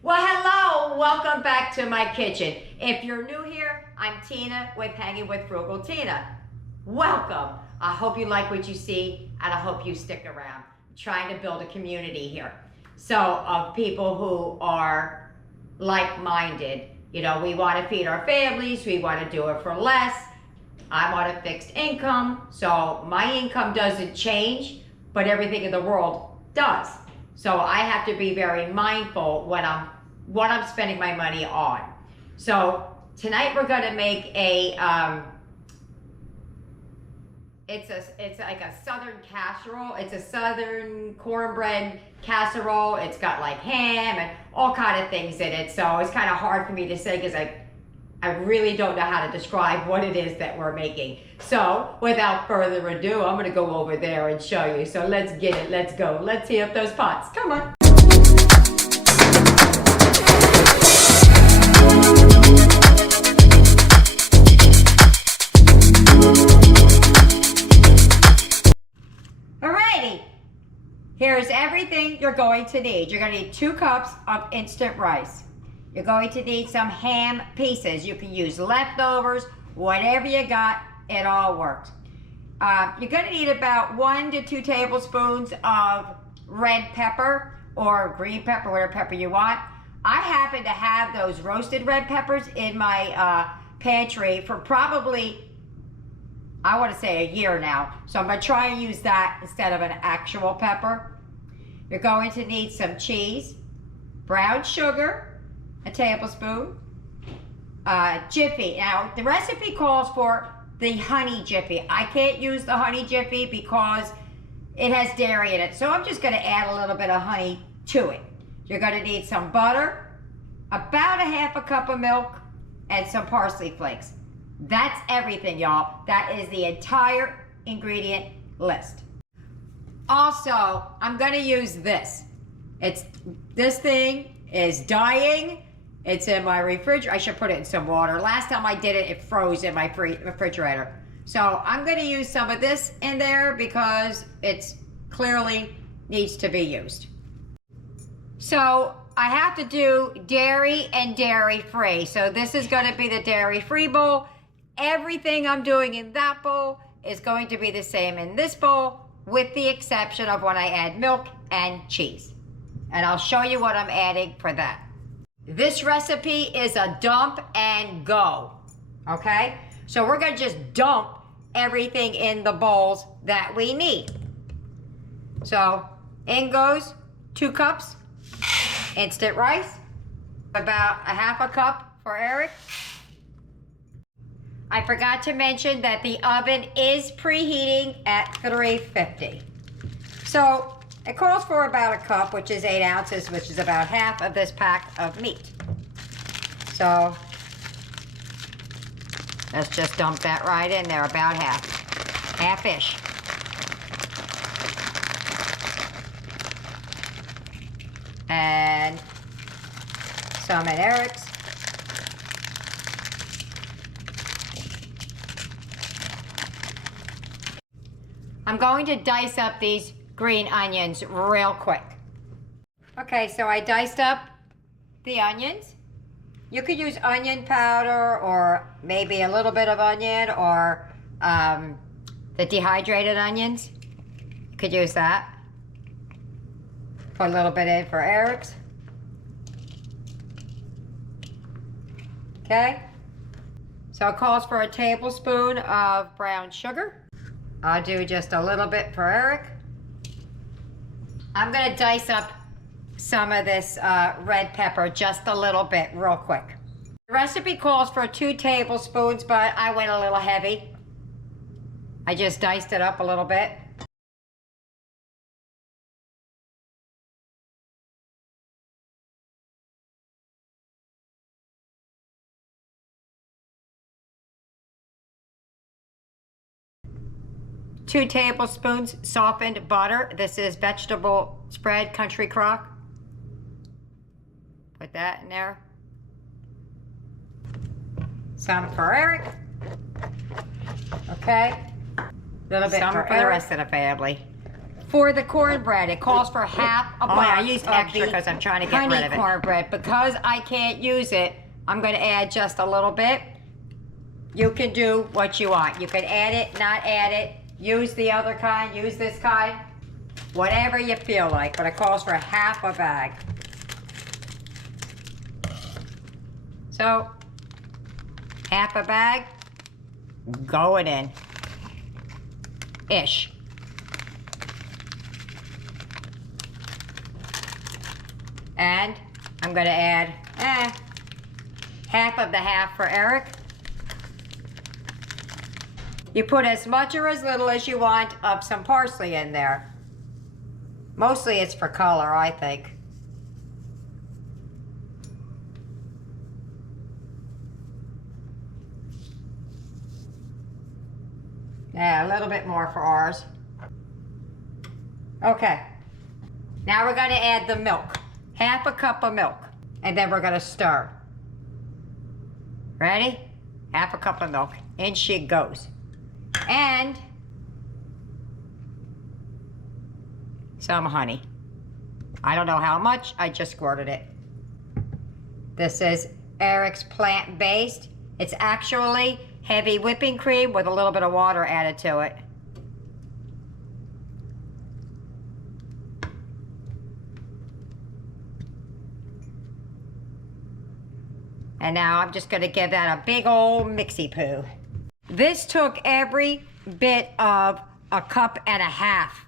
Well, hello, welcome back to my kitchen. If you're new here, I'm Tina with Hanging with Frugal Tina. Welcome. I hope you like what you see and I hope you stick around. I'm trying to build a community here. So, of people who are like-minded. You know, we want to feed our families, we want to do it for less. I'm on a fixed income, so my income doesn't change, but everything in the world does. So I have to be very mindful when what I'm spending my money on. So tonight we're going to make a it's like a southern casserole. It's a southern cornbread casserole. It's got like ham and all kind of things in it. So it's kind of hard for me to say because I really don't know how to describe what it is that we're making. So without further ado, I'm gonna go over there and show you. So let's get it, let's go. Let's heat up those pots, come on. Alrighty, here's everything you're going to need. You're gonna need 2 cups of instant rice. You're going to need some ham pieces. You can use leftovers, whatever you got, it all works. You're going to need about 1 to 2 tablespoons of red pepper or green pepper, whatever pepper you want. I happen to have those roasted red peppers in my pantry for probably, I want to say, a year now. So I'm going to try and use that instead of an actual pepper. You're going to need some cheese, brown sugar, a tablespoon, Jiffy. Now, the recipe calls for the honey Jiffy. I can't use the honey Jiffy because it has dairy in it. So I'm just going to add a little bit of honey to it. You're going to need some butter, about a half a cup of milk, and some parsley flakes. That's everything, y'all. That is the entire ingredient list. Also, I'm going to use this. This thing is dying. It's in my refrigerator. I should put it in some water. Last time I did it, it froze in my refrigerator. So I'm going to use some of this in there because it's clearly needs to be used. So I have to do dairy and dairy-free. So this is going to be the dairy-free bowl. Everything I'm doing in that bowl is going to be the same in this bowl, with the exception of when I add milk and cheese. And I'll show you what I'm adding for that. This recipe is a dump and go, okay? So we're gonna just dump everything in the bowls that we need. So in goes 2 cups instant rice, about a half a cup for Eric. I forgot to mention that the oven is preheating at 350. So it calls for about a cup, which is 8 ounces, which is about half of this pack of meat. So let's just dump that right in there, about half-ish. And some in Eric's. I'm going to dice up these green onions real quick. Okay, so I diced up the onions. You could use onion powder or maybe a little bit of onion or the dehydrated onions. You could use that. Put a little bit in for Eric's. Okay, so it calls for a tablespoon of brown sugar. I'll do just a little bit for Eric. I'm gonna dice up some of this red pepper, just a little bit, real quick. The recipe calls for 2 tablespoons, but I went a little heavy. I just diced it up a little bit. Two tablespoons softened butter. This is vegetable spread country crock. Put that in there. Some for Eric. Okay. A little bit for the rest of the family. for the cornbread, it calls for half a box. I used extra because I'm trying to get rid of it. Cornbread. Because I can't use it, I'm going to add just a little bit. You can do what you want. You can add it, not add it, use the other kind, use this kind, whatever you feel like, but it calls for half a bag. So, half a bag going in. Ish. And I'm going to add half of the half for Eric. You put as much or as little as you want of some parsley in there. Mostly it's for color, I think. Yeah, a little bit more for ours. Okay. Now we're going to add the milk. Half a cup of milk. And then we're going to stir. Ready? Half a cup of milk. In she goes. And some honey. I don't know how much, I just squirted it. This is Eric's plant-based. It's actually heavy whipping cream with a little bit of water added to it. And now I'm just gonna give that a big old mixy poo. This took every bit of a cup and a half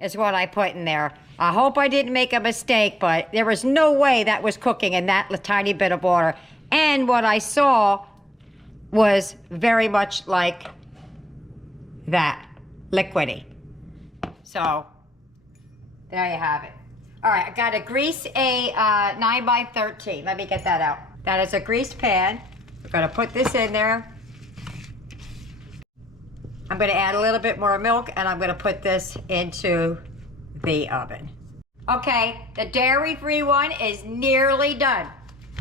is what I put in there. I hope I didn't make a mistake, but there was no way that was cooking in that tiny bit of water. And what I saw was very much like that, liquidy. So, there you have it. All right, I gotta grease a 9x13. Let me get that out. That is a greased pan. We're gonna put this in there. I'm gonna add a little bit more milk and I'm gonna put this into the oven. Okay, the dairy-free one is nearly done.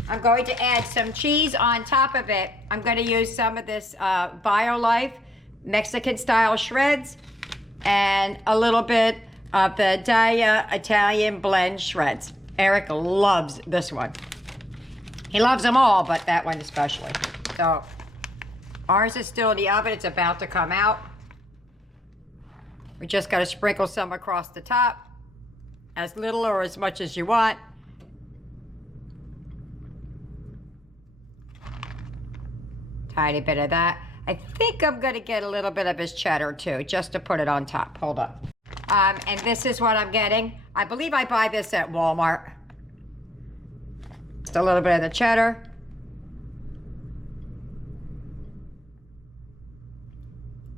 I'm going to add some cheese on top of it. I'm gonna use some of this BioLife Mexican style shreds and a little bit of the Daya Italian blend shreds. Eric loves this one. He loves them all, but that one especially. So, ours is still in the oven. It's about to come out. We just gotta sprinkle some across the top. As little or as much as you want. Tiny bit of that. I think I'm gonna get a little bit of his cheddar too, just to put it on top. Hold up. And this is what I'm getting. I believe I buy this at Walmart. Just a little bit of the cheddar.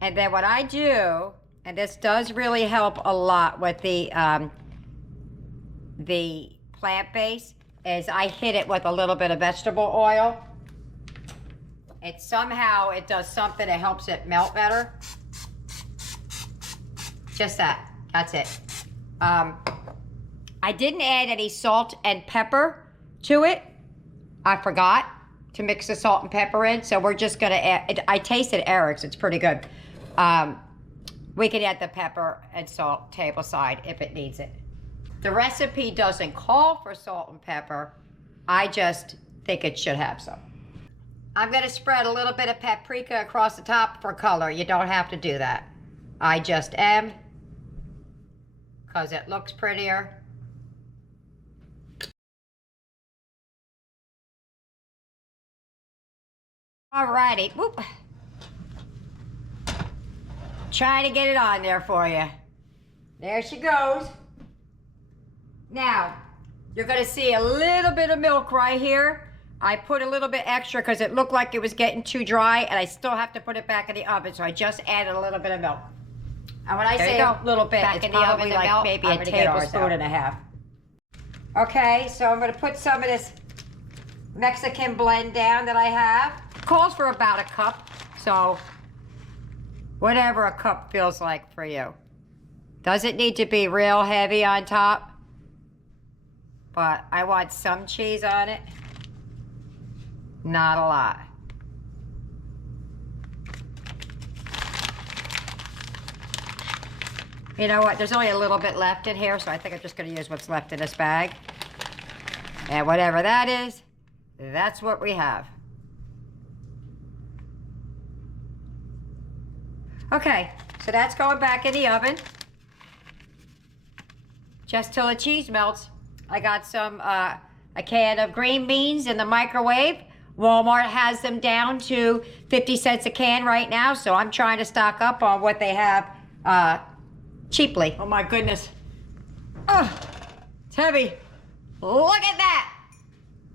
And then what I do, and this does really help a lot with the plant-based, is I hit it with a little bit of vegetable oil. It does something that helps it melt better. Just that, that's it. I didn't add any salt and pepper to it. I forgot to mix the salt and pepper in, so we're just gonna add, I tasted Eric's, it's pretty good. We could add the pepper and salt table side if it needs it. The recipe doesn't call for salt and pepper. I just think it should have some. I'm gonna spread a little bit of paprika across the top for color. You don't have to do that. I just am, because it looks prettier. Alrighty, whoop. Trying to get it on there for you. There she goes. Now, you're gonna see a little bit of milk right here. I put a little bit extra because it looked like it was getting too dry and I still have to put it back in the oven, so I just added a little bit of milk. And when I say a little bit, it's probably like maybe a tablespoon and a half. Okay, so I'm gonna put some of this Mexican blend down that I have. It calls for about a cup, so whatever a cup feels like for you. Doesn't need to be real heavy on top, but I want some cheese on it. Not a lot. You know what? There's only a little bit left in here, so I think I'm just going to use what's left in this bag. And whatever that is, that's what we have. Okay, so that's going back in the oven. Just till the cheese melts. I got some, a can of green beans in the microwave. Walmart has them down to 50 cents a can right now, so I'm trying to stock up on what they have cheaply. Oh my goodness. Oh, it's heavy. Look at that.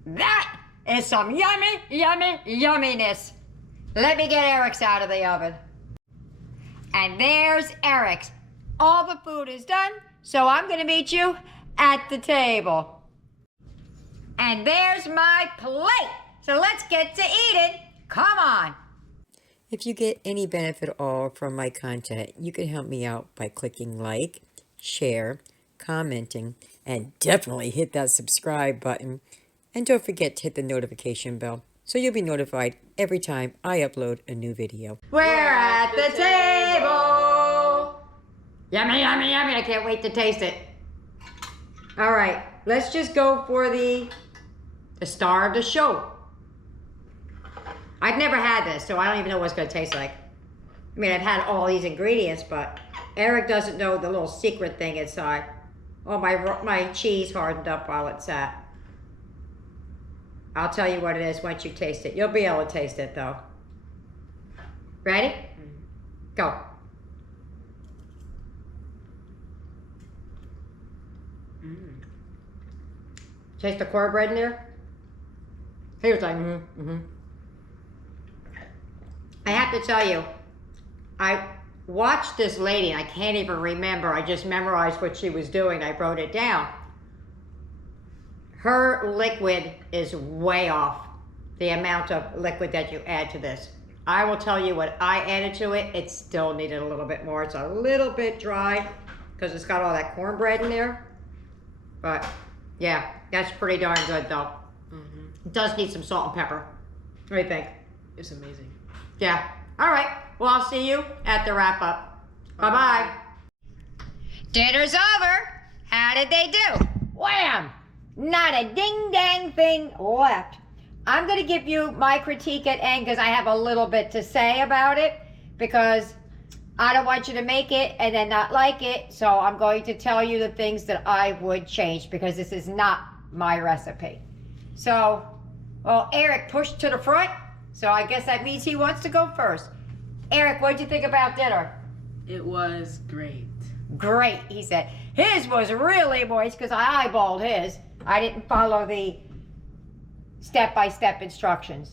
That is some yummy, yummy, yumminess. Let me get Eric's out of the oven. And there's Eric's. All the food is done, so I'm gonna meet you at the table. And there's my plate. So let's get to eating. Come on. If you get any benefit at all from my content, you can help me out by clicking like, share, commenting, and definitely hit that subscribe button. And don't forget to hit the notification bell so you'll be notified every time I upload a new video. We're at the table. Yummy, yummy, yummy. I can't wait to taste it. All right, let's just go for the star of the show. I've never had this, so I don't even know what it's going to taste like. I mean, I've had all these ingredients, but Eric doesn't know the little secret thing inside. Oh, my cheese hardened up while it sat. I'll tell you what it is once you taste it. You'll be able to taste it, though. Ready? Go. Taste the cornbread in there? He was like, I have to tell you, I watched this lady, and I can't even remember. I just memorized what she was doing. I wrote it down. Her liquid is way off, the amount of liquid that you add to this. I will tell you what I added to it. It still needed a little bit more. It's a little bit dry because it's got all that cornbread in there. But yeah, that's pretty darn good though. It does need some salt and pepper. What do you think? It's amazing. Yeah. All right. Well, I'll see you at the wrap up. Bye-bye. Dinner's over. How did they do? Wham! Not a ding-dang thing left. I'm going to give you my critique at end because I have a little bit to say about it because I don't want you to make it and then not like it. So I'm going to tell you the things that I would change because this is not my recipe. So, well, Eric pushed to the front. So I guess that means he wants to go first. Eric, what did you think about dinner? It was great. Great, he said. His was really moist because I eyeballed his. I didn't follow the step-by-step instructions.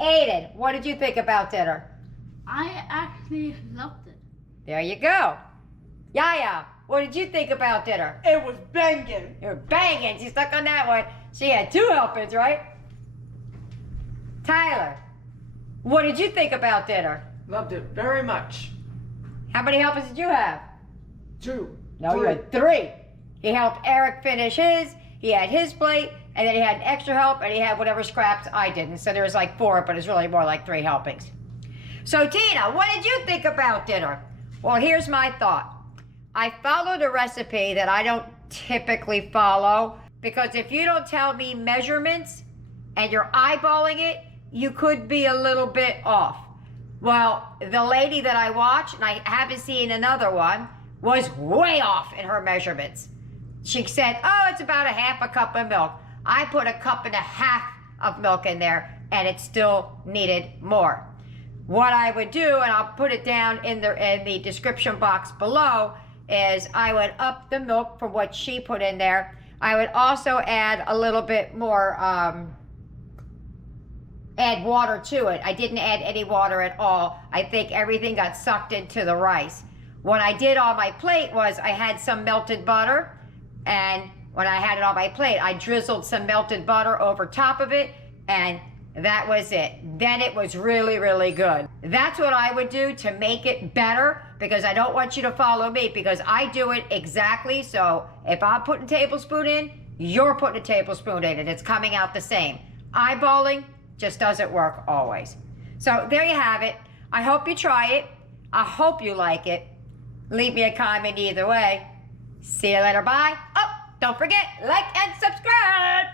Aiden, what did you think about dinner? I actually loved it. There you go. Yaya, what did you think about dinner? It was banging. You're banging. She stuck on that one. She had 2 helpings, right? Tyler, what did you think about dinner? Loved it very much. How many helpings did you have? 2. No, you had 3. He helped Eric finish his, he had his plate, and then he had extra help, and he had whatever scraps I didn't. So there was like 4, but it's really more like 3 helpings. So Tina, what did you think about dinner? Well, here's my thought. I followed a recipe that I don't typically follow, because if you don't tell me measurements and you're eyeballing it, you could be a little bit off. Well, the lady that I watched, and I haven't seen another one, was way off in her measurements. She said, oh, it's about a half a cup of milk. I put a cup and a half of milk in there, and it still needed more. What I would do, and I'll put it down in the description box below, is I would up the milk from what she put in there. I would also add a little bit more, add water to it. I didn't add any water at all. I think everything got sucked into the rice. What I did on my plate was I had some melted butter, and when I had it on my plate, I drizzled some melted butter over top of it, and that was it. Then it was really, really good. That's what I would do to make it better, because I don't want you to follow me, because I do it exactly. So if I'm putting a tablespoon in, you're putting a tablespoon in, and it's coming out the same. Eyeballing just doesn't work always. So there you have it. I hope you try it. I hope you like it. Leave me a comment either way. See you later. Bye. Oh, don't forget, like and subscribe.